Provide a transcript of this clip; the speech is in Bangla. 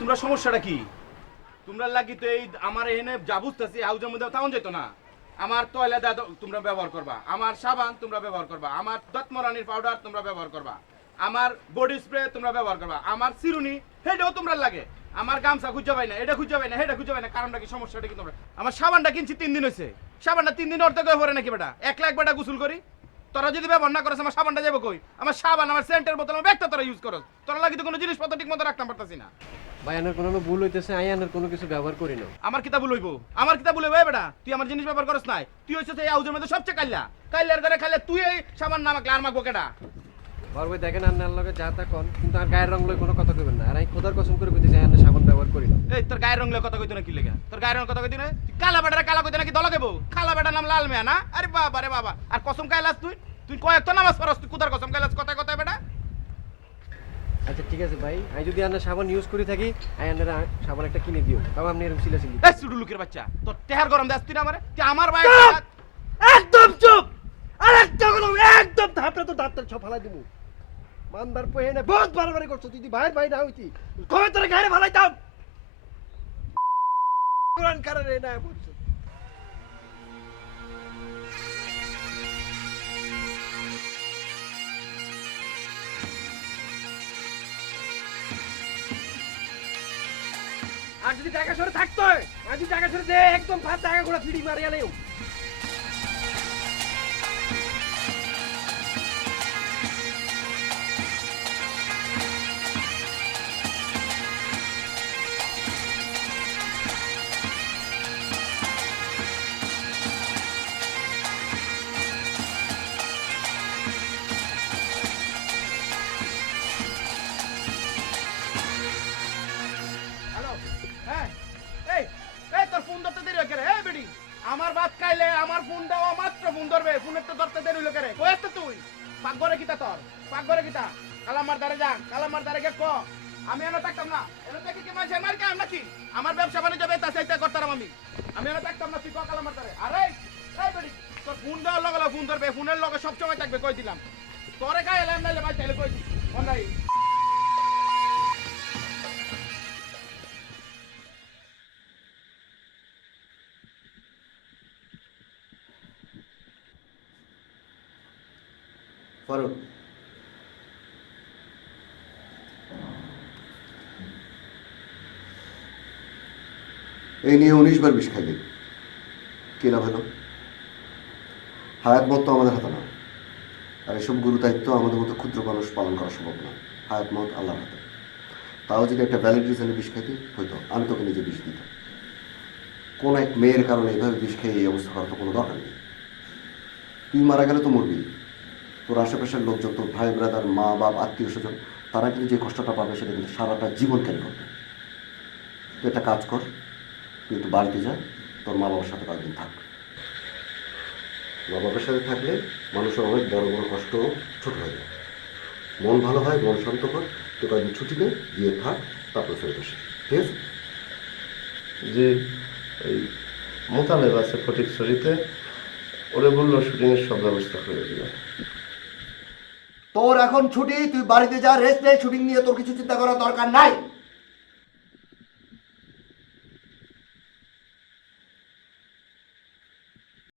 তোমরা সমস্যাটা কি? তোমরা লাগি তো এই আমার যা বুঝতেছি হাউজের মধ্যে যেত না। আমার তয়লা তোমরা ব্যবহার করবা। আমার সাবান তোমরা ব্যবহার করবা। আমার দত্মরানির পাউডার তোমরা ব্যবহার করবা। আমার বডি স্প্রে তোমরা ব্যবহার করবা। আমার সিরুনি সেটাও তোমরা লাগে। আমার গামছা খুঁজে পাই না, এটা খুঁজে পাই না এটা খুঁজে পাই না। কারণটা কি? সমস্যাটা কি তোমরা? আমার সাবানটা কিনছি তিন দিন হয়েছে সাবানটা তিন দিন অর্ধেক হয়ে পড়ে নাকি বেটা? এক লাখ বেটা গোসল করি। তোরা যদি ব্যবহার না করস আমার সাবানটা যাব কই? আমার সাবান আমার সেন্টের বোতল আমার ব্যাগটা তোরা ইউজ করস। তোরা লাগি তো কোনো জিনিসপত্র ঠিক মতো রাখতাম পারতাছি না। ভাই আনার কোনো ভুল হইতেছে আই আনার কোনো কিছু ব্যবহার করি না। আমার কিতাব হইবো। আমার কিতাব হইবো এ বেটা তুই আমার জিনিস ব্যবহার করস নাই। তুই হইছিস এই আউজের মধ্যে সবচেয়ে কাল্লা কাল্লার ঘরে খাইলে তুই এই সাবান নামাক আর মাখবো বড় ভাই দেখেন আন্নার লগে যা তা কন কিন্তু আর গায়ের রং লই কোনো কথা কইবেন না। আর আমি খোদার কসম করে কইতেছি আই আনার সাবান ব্যবহার করি না। এই তোর গায়ের রং লয়ে কথা কইতো না কি লেগা? তোর গায়ের রং কথা কইতো না? কালা বেটারে কালা কইতো নাকি দলকে বউ কালা বেটার নাম লাল মিয়া না? আরে বাবা রে বাবা আর কসম কাইলাস তুই? তুই কয়েক তো নামাজ পড়স? তুই কুদার কসম কাইলাস কথা কথা বেটা। আচ্ছা ঠিক আছে ভাই। আমি যদি আন্নার সাবান ইউজ করে থাকি আই সাবান একটা কিনে দিও। তাও আপনি এরকম সিলা সিলি এই সুডু লুকের বাচ্চা তোর টেহার গরম দাস তুই না আমারে? তুই আমার ভাই একদম চুপ! আর একটা কথা একদম তো দাঁতটা সব ফালাই দিমু। মানবার পয়ে না বহুত বারবারই করছ, যদি ভাইয়ের ভাই না হইতি, কবে তোর গায়ে ফালাইতাম? কোরআন কারণে না বলছো। আর যদি টাকা সরে থাকতো আর যদি টাকা সরে দে একদম ফাঁস টাকা গুলো ফিরি মারিয়া নেও। হ্যাঁ। এই তোর ফোন ধরতে দেরি হয়ে এই বেডি আমার বাদ খাইলে আমার ফোন দেওয়া মাত্র ফোন ধরবে। ফোনের তো ধরতে দেরি হলো কেরে কই আসতে তুই? পাকঘরে কিতা তোর? পাকঘরে কিতা? কালামার দ্বারে যা কালামার দ্বারে গে ক। আমি এনে থাকতাম না। এনে থেকে কি মাঝে মার কাম নাকি? আমার ব্যবসা বাণিজ্য বেতা, সেইটা করতাম আমি। আমি এনে থাকতাম না, তুই ক কালামার দ্বারে আরে এই বেডি তোর ফোন দেওয়ার লগে ফোন ধরবে। ফোনের লগে সবসময় থাকবে, কই দিলাম। তোরে গায়ে এলাম নাইলে ভাই তাইলে কই দি ফোন নাই এই নিয়ে উনিশ বার বিষ খাইলি কি লাভ হলো? হায়াত মত তো আমাদের হাতে না। আর এসব গুরু দায়িত্ব আমাদের মতো ক্ষুদ্র মানুষ পালন করা সম্ভব না। হায়াত মত আল্লাহর হাতে। তাও যদি একটা ভ্যালিড রিজনে বিষ খাইতি হয়তো আমি তোকে নিজে বিষ দিতাম। কোন এক মেয়ের কারণে এইভাবে বিষ খেয়ে এই অবস্থা করার তো কোনো দরকার নেই। তুই মারা গেলে তো মরবি। তোর আশেপাশের লোকজন, তোর ভাই ব্রাদার মা, বাপ, আত্মীয় স্বজন, তারা কিন্তু যে কষ্টটা পাবে সেটা কিন্তু সারাটা জীবন ক্যারি করবে। তুই একটা কাজ কর, তুই একটু বাড়িতে যা, তোর মা বাবার সাথে কয়েকদিন থাক। মা বাবার সাথে থাকলে মানুষের অনেক বড় বড় কষ্ট ছোট হয়ে যায়। মন ভালো হয়, মন শান্ত কর, তুই কয়েকদিন ছুটি নে দিয়ে থাক, তারপর ফেরত আসে ঠিক আছে? যে এই মোতালেব আছে ফটিকছড়িতে, ওরে বলল শুটিংয়ের সব ব্যবস্থা করে দিল তোর এখন ছুটি, তুই বাড়িতে যা রেস্ট নে শুটিং নিয়ে তোর কিছু চিন্তা করার দরকার নাই।